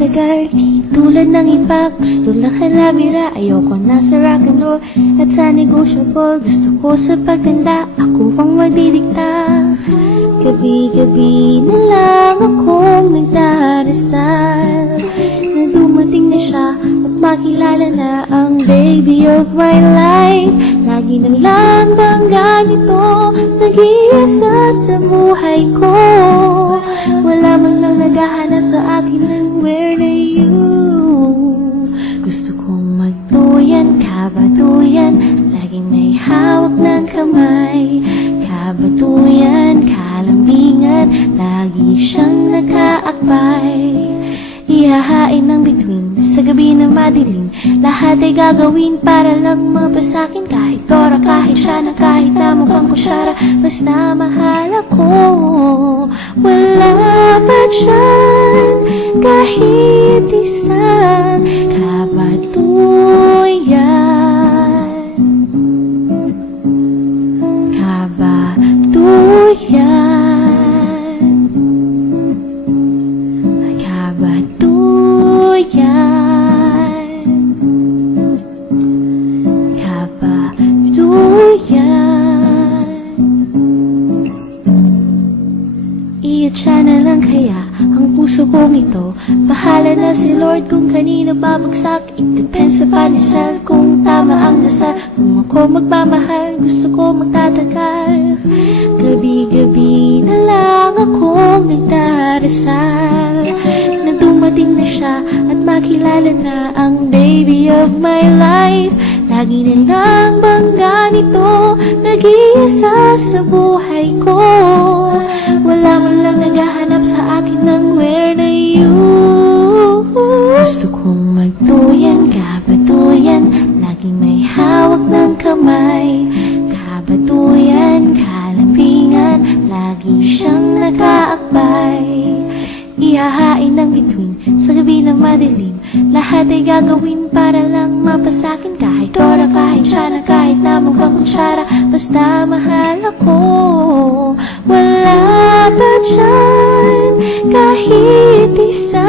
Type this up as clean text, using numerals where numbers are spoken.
magtatagal. Di tulad ng iba, gusto lang halabira. Ayoko na sa rock and roll at sa negotiable. Gusto ko sa pagtanda, ako ang magdidikta. Gabi-gabi na lang akong nagdarasal na dumating na siya at makilala na ang baby of my life. Lagi na lang bang ganito nag-iisa sa buhay ko? Wala man lang naghahanap sa akin ng where na you. Gusto kong magtuyan, kabatuyan, laging may hawak ng kamay. Kabatuyan, kalambingan, lagi siyang nakaakbay. Ihahain ng bituin sa gabi na madilim. Lahat ay gagawin para lang mapasakin. Kahit tora, kahit siya na, kahit na mukhang kusyara, basta mahal ako. Wala pa dyan kahit isang kabatuyan. Kabatuyan. Siya na lang kaya ang puso kong ito. Bahala na si Lord kung kanino babagsak. It depends sa panisal kung tama ang dasal. Kung ako magmamahal, gusto ko magtatagal. Gabi-gabi na lang akong nagdarasal na dumating na siya at makilala na ang baby of my life. Lagi na lang bang ganito nag-iisa sa buhay ko? Wala man lang naghahanap sa akin ng where na you. Gusto kong magtuyan, kabatuyan, laging may hawak ng kamay. Kabatuyan, kalambingan, lagi siyang nakaakbay. Ihahain ng bituin sa gabi ng madilim. Lahat ay gagawin para lang mapasakin. Kahit tora, kahit siya na, kahit na mukhang kutsara, basta mahal ako. Wala pa dyan kahit isa